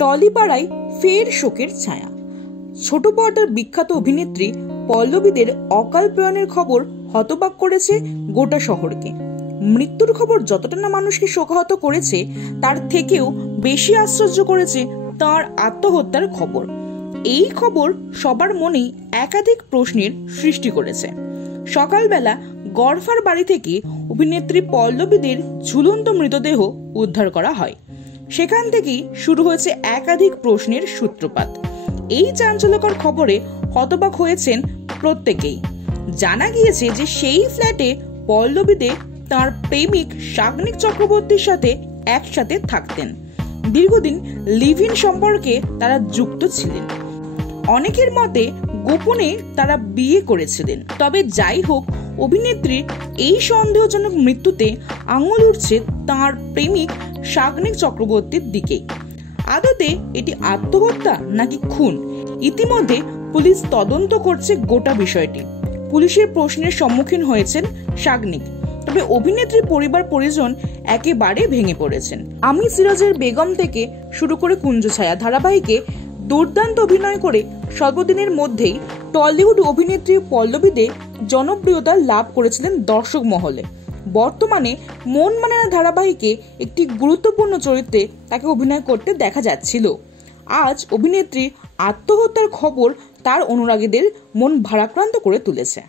টলিপাড়ায় ফের শোকের ছায়া। ছোট পর্দার বিখ্যাত অভিনেত্রী পল্লবীদের অকাল প্রয়াণের খবর হতবাক করেছে গোটা শহরকে। মৃত্যুর খবর যতটা না মানুষকে শোকাহত করেছে, তার থেকেও বেশি আশ্চর্য করেছে তার আত্মহত্যার খবর। এই খবর সবার মনেই একাধিক প্রশ্নের সৃষ্টি করেছে। সকালবেলা গড়ফার বাড়ি থেকে অভিনেত্রী পল্লবীদের ঝুলন্ত মৃতদেহ উদ্ধার করা হয়। সেখান থেকেই শুরু হয়েছে একাধিক প্রশ্নের সূত্রপাত। এই চাঞ্চল্যকর খবরে হতবাক হয়েছেন প্রত্যেকেই। জানা গিয়েছে যে সেই ফ্ল্যাটে পল্লবী দে তার প্রেমিক শাগনিক চক্রবর্তীর সাথে একসাথে থাকতেন। দীর্ঘদিন লিভ ইন সম্পর্কে তারা যুক্ত ছিলেন। অনেকের মতে গোপনে তারা বিয়ে করেছিলেন। তবে যাই হোক, অভিনেত্রীর এই সন্দেহজনক মৃত্যুতে আঙুল উঠছে তার প্রেমিক শাগনিক চক্রবর্তীর দিকে। আদতে এটি আত্মহত্যা নাকি খুন? ইতিমধ্যে পুলিশ তদন্ত করছে গোটা বিষয়টি। পুলিশের প্রশ্নের সম্মুখীন হয়েছেন শাগনিক। তবে অভিনেত্রীর পরিবার পরিজন একেবারে ভেঙে পড়েছেন। আমি সিরাজের বেগম থেকে শুরু করে কুঞ্জছায়া ধারাবাহিকে দুর্দান্ত অভিনয় করে স্বল্পদিনের মধ্যেই টলিউড অভিনেত্রী পল্লবী দে জনপ্রিয়তা লাভ করেছিলেন দর্শক মহলে। বর্তমানে মন মানে না ধারাবাহিকে একটি গুরুত্বপূর্ণ চরিত্রে তাকে অভিনয় করতে দেখা যাচ্ছিল। আজ অভিনেত্রীর আত্মহত্যার খবর তার অনুরাগীদের মন ভারাক্রান্ত করে তুলেছে।